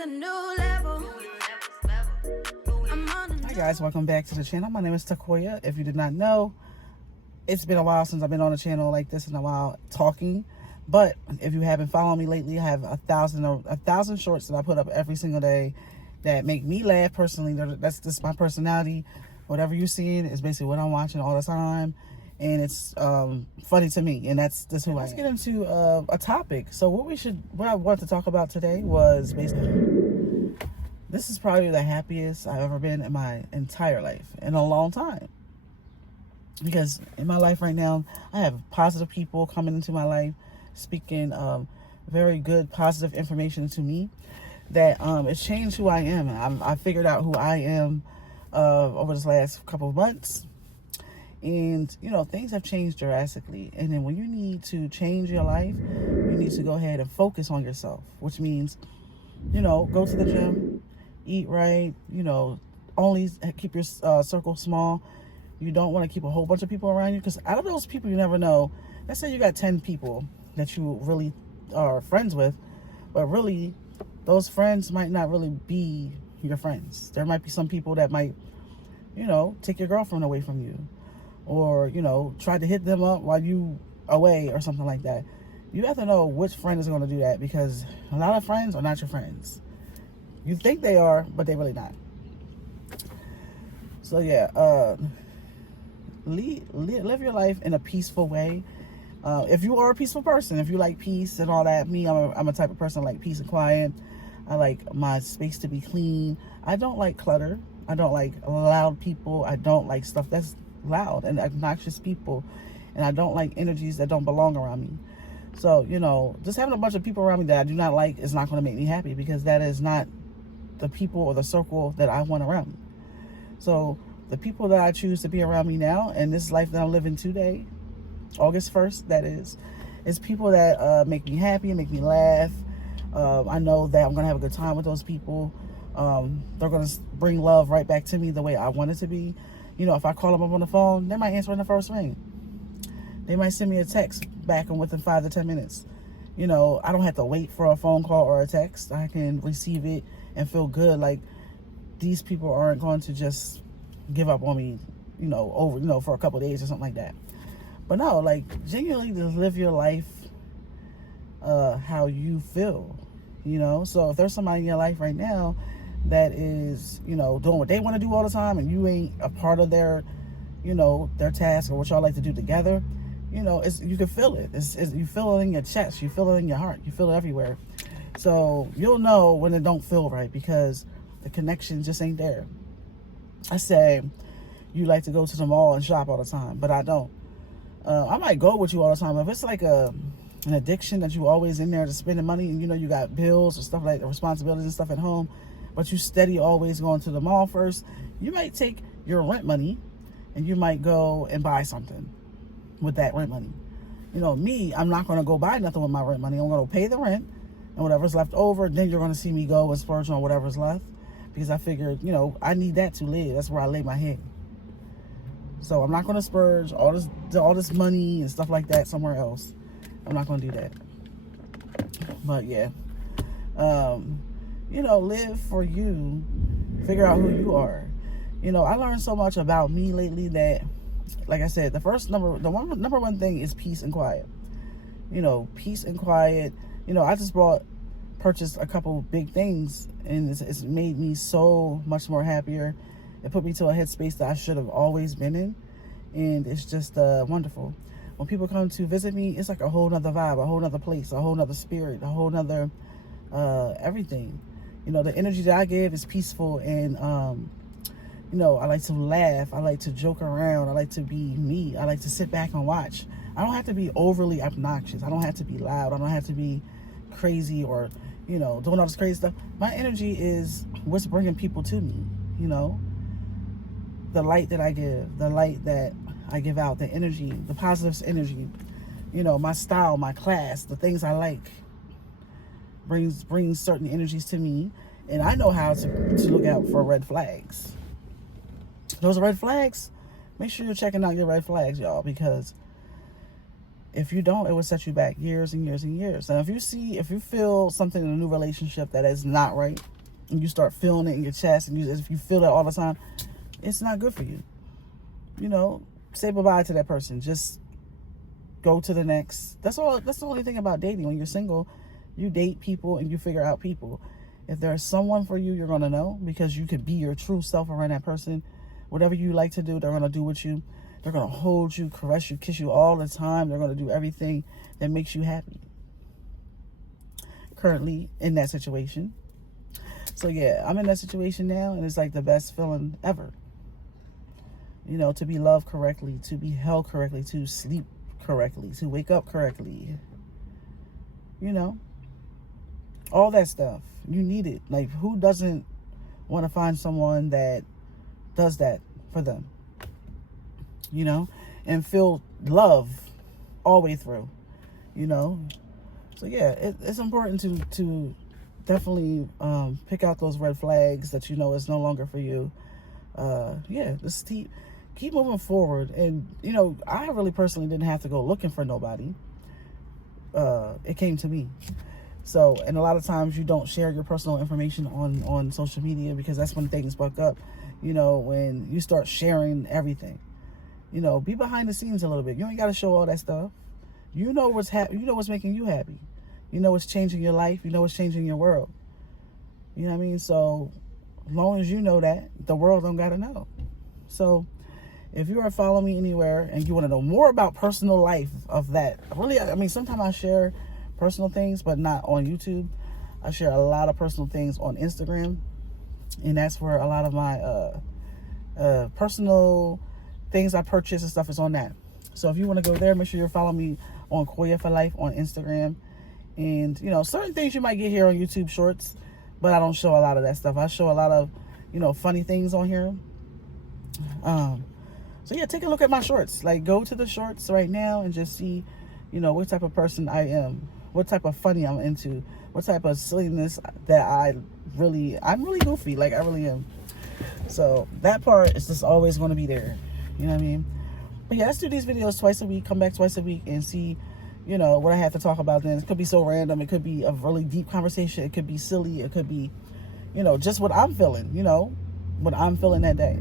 a new level. Hi guys, welcome back to the channel. My name is Takoya. If you did not know, it's been a while since I've been on a channel like this in a while talking. But if you haven't followed me lately, I have a thousand shorts that I put up every single day that make me laugh personally. That's just my personality. Whatever you're seeing is basically what I'm watching all the time, and it's funny to me, and that's who I am. Let's get into a topic. So what I wanted to talk about today was basically, this is probably the happiest I've ever been in my entire life in a long time. Because in my life right now, I have positive people coming into my life, speaking very good, positive information to me that it's changed who I am. I figured out who I am over this last couple of months. And, things have changed drastically. And then when you need to change your life, you need to go ahead and focus on yourself, which means, go to the gym, eat right, only keep your circle small. You don't want to keep a whole bunch of people around you, because out of those people, you never know. Let's say you got 10 people that you really are friends with, but really those friends might not really be your friends. There might be some people that might, take your girlfriend away from you, or, try to hit them up while you away or something like that. You have to know which friend is going to do that, because a lot of friends are not your friends. You think they are, but they're really not. So yeah, live your life in a peaceful way. If you are a peaceful person, if you like peace and all that, I'm a type of person like peace and quiet. I like my space to be clean. I don't like clutter. I don't like loud people. I don't like stuff that's loud and obnoxious people. And I don't like energies that don't belong around me. So, just having a bunch of people around me that I do not like is not going to make me happy, because that is not the people or the circle that I want around me. So the people that I choose to be around me now, and this life that I'm living today, August 1st, that is people that make me happy, make me laugh. I know that I'm going to have a good time with those people. They're going to bring love right back to me the way I want it to be. If I call them up on the phone, they might answer in the first ring. They might send me a text back within 5 to 10 minutes. I don't have to wait for a phone call or a text. I can receive it and feel good. Like, these people aren't going to just give up on me, for a couple of days or something like that. But no, like, genuinely just live your life how you feel, So if there's somebody in your life right now that is, doing what they want to do all the time, and you ain't a part of their, their task or what y'all like to do together, you can feel it. You feel it in your chest. You feel it in your heart. You feel it everywhere. So you'll know when it don't feel right, because the connection just ain't there. I say you like to go to the mall and shop all the time, but I don't. I might go with you all the time. If it's like an addiction that you always in there to spending money, and you got bills or stuff like the responsibilities and stuff at home, but you steady always going to the mall first, you might take your rent money and you might go and buy something with that rent money. Me, I'm not going to go buy nothing with my rent money. I'm going to pay the rent, and whatever's left over, then you're going to see me go and splurge on whatever's left, because I figured, I need that to live. That's where I lay my head. So I'm not going to splurge all this money and stuff like that somewhere else. I'm not going to do that. But yeah, live for you. Figure out who you are. I learned so much about me lately that, like I said, the number one thing is peace and quiet. Peace and quiet. I just purchased a couple big things, and it's made me so much more happier. It put me to a headspace that I should have always been in, and it's just wonderful. When people come to visit me, it's like a whole nother vibe, a whole nother place, a whole nother spirit, a whole nother everything. The energy that I give is peaceful, and I like to laugh, I like to joke around, I like to be me, I like to sit back and watch. I don't have to be overly obnoxious, I don't have to be loud, I don't have to be crazy or doing all this crazy stuff. My energy is what's bringing people to me. The light that I give, the light that I give out, the energy, the positive energy, my style, my class, the things I like brings certain energies to me, and I know how to look out for red flags. Those red flags, make sure you're checking out your red flags, y'all, because If you don't, it will set you back years and years and years. And if you feel something in a new relationship that is not right, and you start feeling it in your chest, and if you feel that all the time, it's not good for you. You know, say bye-bye to that person. Just go to the next. That's all. That's the only thing about dating. When you're single, you date people and you figure out people. If there's someone for you, you're going to know, because you could be your true self around that person. Whatever you like to do, they're going to do with you. They're going to hold you, caress you, kiss you all the time. They're going to do everything that makes you happy. Currently in that situation. So yeah, I'm in that situation now, and it's like the best feeling ever. You know, to be loved correctly, to be held correctly, to sleep correctly, to wake up correctly. You know, all that stuff. You need it. Like, who doesn't want to find someone that does that for them? You know, and feel love all the way through, you know. So yeah, it's important to definitely pick out those red flags that you know is no longer for you. Yeah, just keep moving forward. And you know, I really personally didn't have to go looking for nobody. It came to me. So, and a lot of times you don't share your personal information on social media, because that's when things buck up. You know, when you start sharing everything. You know, be behind the scenes a little bit. You ain't got to show all that stuff. You know what's you know what's making you happy. You know what's changing your life. You know what's changing your world. You know what I mean? So, as long as you know that, the world don't got to know. So, if you are following me anywhere and you want to know more about personal life of that, really, I mean, sometimes I share personal things, but not on YouTube. I share a lot of personal things on Instagram, and that's where a lot of my personal things I purchase and stuff is on that. So if you want to go there, make sure you're following me on Koya for Life on Instagram. And, you know, certain things you might get here on YouTube Shorts, but I don't show a lot of that stuff. I show a lot of, you know, funny things on here. So yeah, take a look at my shorts. Like, go to the shorts right now and just see, you know, what type of person I am, what type of funny I'm into, what type of silliness that I'm really goofy. Like, I really am. So that part is just always going to be there. You know what I mean? But yeah, let's do these videos twice a week. Come back twice a week and see, you know, what I have to talk about then. It could be so random. It could be a really deep conversation. It could be silly. It could be, you know, just what I'm feeling, you know, what I'm feeling that day.